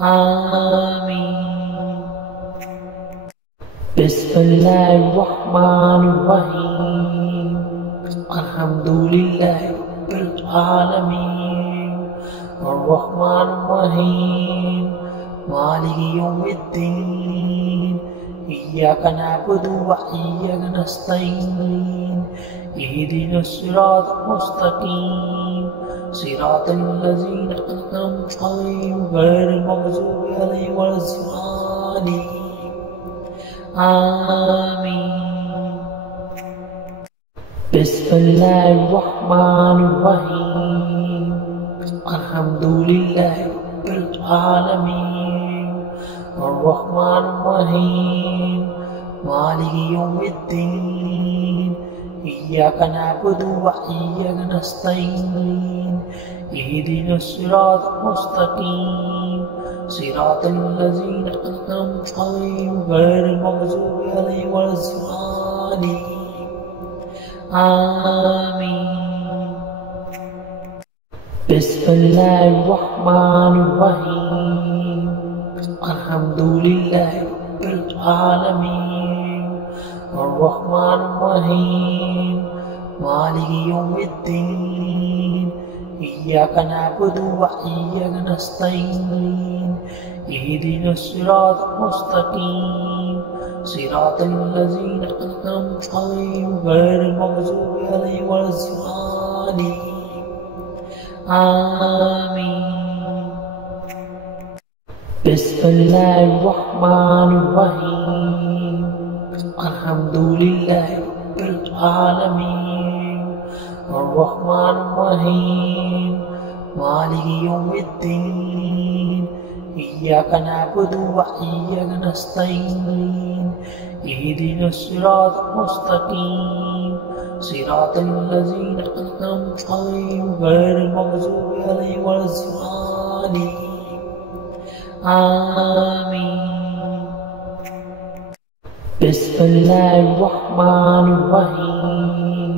آمين. بسم الله الرحمن الرحيم. الحمد لله رب العالمين الرحمن الرحيم مالك يوم الدين إياك نعبد وإياك نستعين اهدنا الصراط المستقيم صراط الذين أنعمت عليهم غير المغضوب عليهم ولا الضالين. آمين. بسم الله الرحمن الرحيم. الحمد لله رب العالمين الرحمن الرحيم مالك يوم الدين إياك نعبد وإياك نستعين اهدنا الصراط المستقيم صراط الذين أنعمت عليهم غير المغضوب عليهم ولا الضالين. آمين. بسم الله الرحمن الرحيم. الحمد لله رب العالمين الرحمن الرحيم مالك يوم الدين إياك نعبد وإياك نستعين اهدنا الصراط المستقيم صراط الذين أنعمت عليهم غير المغضوب عليهم ولا الضالين. آمين. بسم الله الرحمن الرحيم. الحمد لله رب العالمين الرحمن الرحيم مالك يوم الدين إياك نعبد وإياك نستعين اهدنا الصراط المستقيم صراط الذين أنعمت عليهم غير المغضوب عليهم ولا الضالين. آمين. بسم الله الرحمن الرحيم.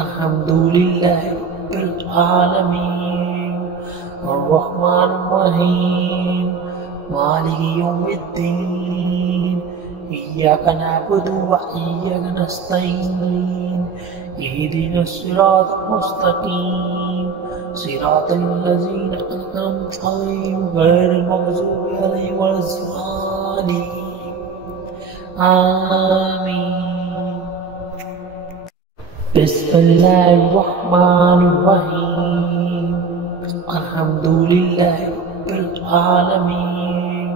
الحمد لله رب العالمين الرحمن الرحيم مالك يوم الدين إياك نعبد وإياك نستعين اهدنا الصراط المستقيم صراط الذين أنعمت عليهم غير المغضوب عليهم ولا الضالين. آمين. بسم الله الرحمن الرحيم. الحمد لله رب العالمين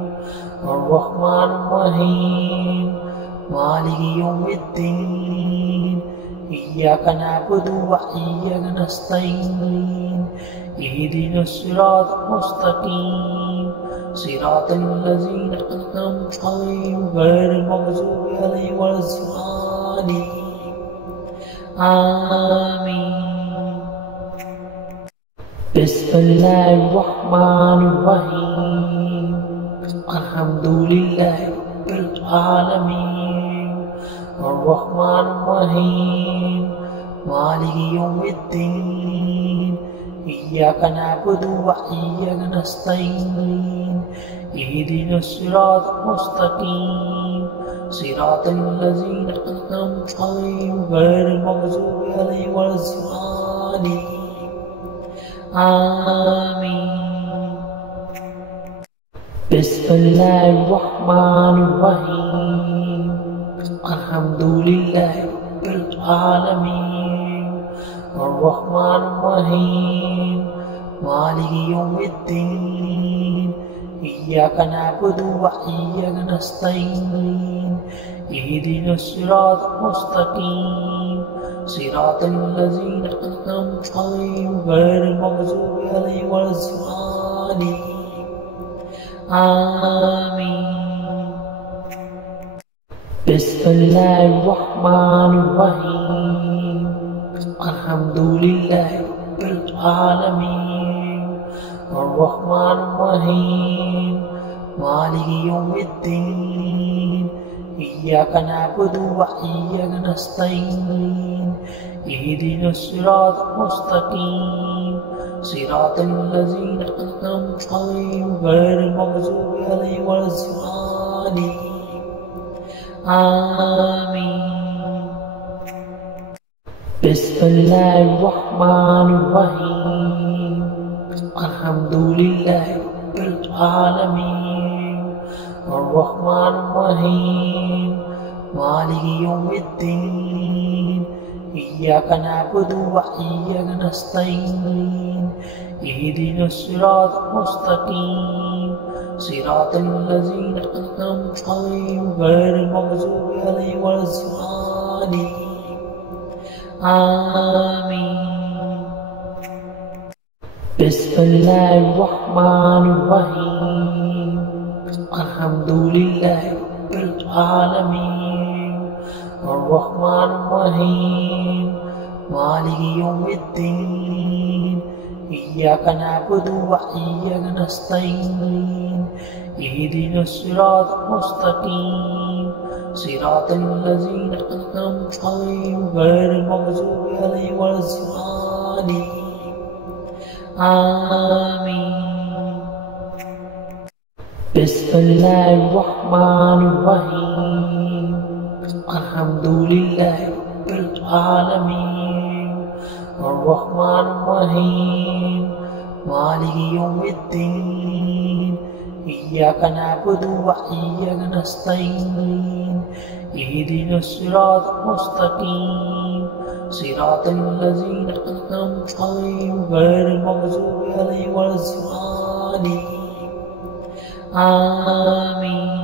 الرحمن الرحيم مالك يوم الدين إياك نعبد وإياك نستعين اهدنا الصراط المستقيم صراط الذين أنعمت عليهم غير المغضوب عليهم ولا الضالين. آمين. بسم الله الرحمن الرحيم. الحمد لله رب العالمين الرحمن الرحيم مالك يوم الدين إياك نعبد وإياك نستعين اهدنا الصراط المستقيم صراط الذين أنعمت عليهم غير المغضوب عليهم ولا الضالين. آمين. بسم الله الرحمن الرحيم. الحمد لله رب العالمين الرحمن الرحيم مالك يوم الدين إياك نعبد وإياك نستعين اهدنا الصراط المستقيم صراط الذين أنعمت عليهم غير المغضوب عليهم ولا الضالين. آمين. بسم الله الرحمن الرحيم. الحمد لله رب العالمين الرحمن الرحيم مالك يوم الدين إياك نعبد وإياك نستعين اهدنا الصراط المستقيم صراط الذين أنعمت عليهم غير المغضوب عليهم ولا الضالين آمين. بسم الله الرحمن الرحيم. الحمد لله رب العالمين الرحمن الرحيم مالك يوم الدين إياك نعبد وإياك نستعين اهدنا الصراط المستقيم صراط الذين أنعمت عليهم غير المغضوب عليهم ولا الضالين آمين. بسم الله الرحمن الرحيم. الحمد لله رب العالمين الرحمن الرحيم مالك يوم الدين إياك نعبد وإياك نستعين اهدنا الصراط المستقيم صراط الذين أنعمت عليهم غير المغضوب عليهم ولا الضالين آمين. بسم الله الرحمن الرحيم. الحمد لله رب العالمين الرحمن الرحيم مالك يوم الدين إياك نعبد وإياك نستعين اهدنا الصراط المستقيم صراط الذين أنعمت عليهم غير المغضوب عليهم ولا الضالين آمين.